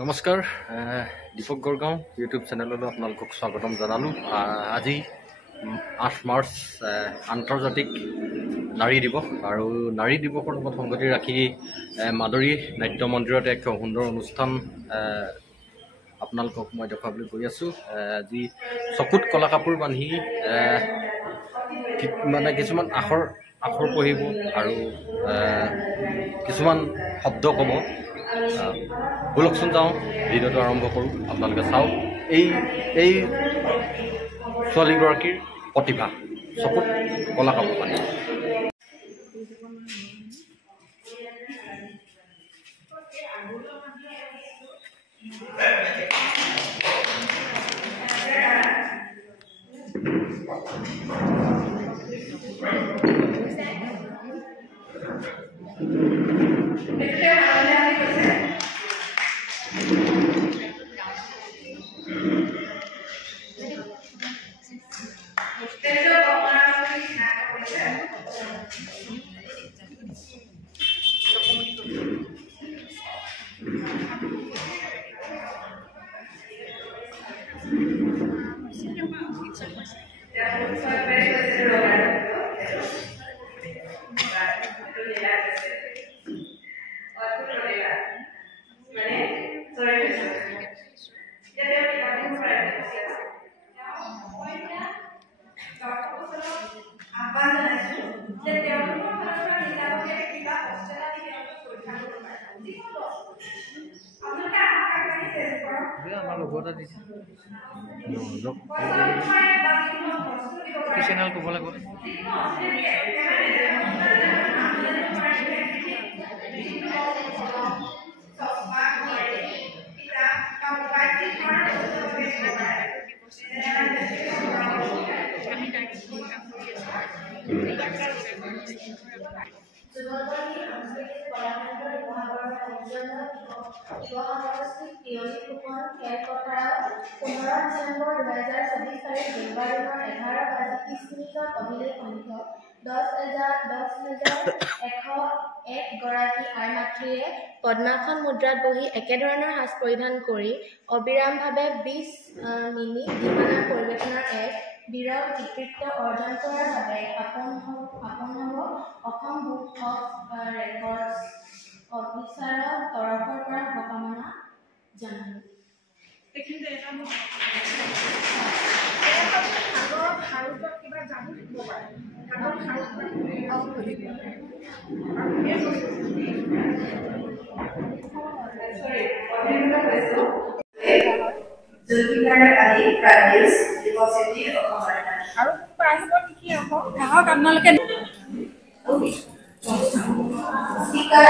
নমস্কাৰ দীপক গড়গাঁও ইউটিউব চেনেললৈ আপোনালোকক স্বাগতম জনালোঁ। আজি ৮ মাৰ্চ আন্তৰ্জাতিক নাৰী দিৱস আৰু নাৰী দিৱসৰ লগত সংগতি ৰাখি মাদৰী নাট্য মন্দিৰত এক সুন্দৰ অনুষ্ঠান আপোনালোকক মই দেখুৱাবলৈ গৈ আছোঁ। আজি চকুত কলা কাপোৰ বান্ধি মানে কিছুমান আখৰ পঢ়িব আৰু কিছুমান শব্দ ক'ব। বলকচোন যাওঁ, ভিডিঅ'টো আৰম্ভ কৰোঁ, আপোনালোকে চাওক এই ছোৱালীগৰাকীৰ প্ৰতিভা চকুত কলা কাপোৰ বান্ধি। চেনেল ক'ব লাগিব। পদ্মাসন মুদ্ৰাত বহি একেধৰণৰ সাজ পৰিধান কৰি অবিৰামভাৱে ২০ মিনিট দিহানাম পৰিৱেশনৰ এক বিৰল কৃতিত্ব অৰ্জন কৰাৰ বাবে অসম বুক অফ ৰেকৰ্ডছ অফিচাৰৰ তৰফৰ পৰা শুভকামনা জনালোঁ। Speaker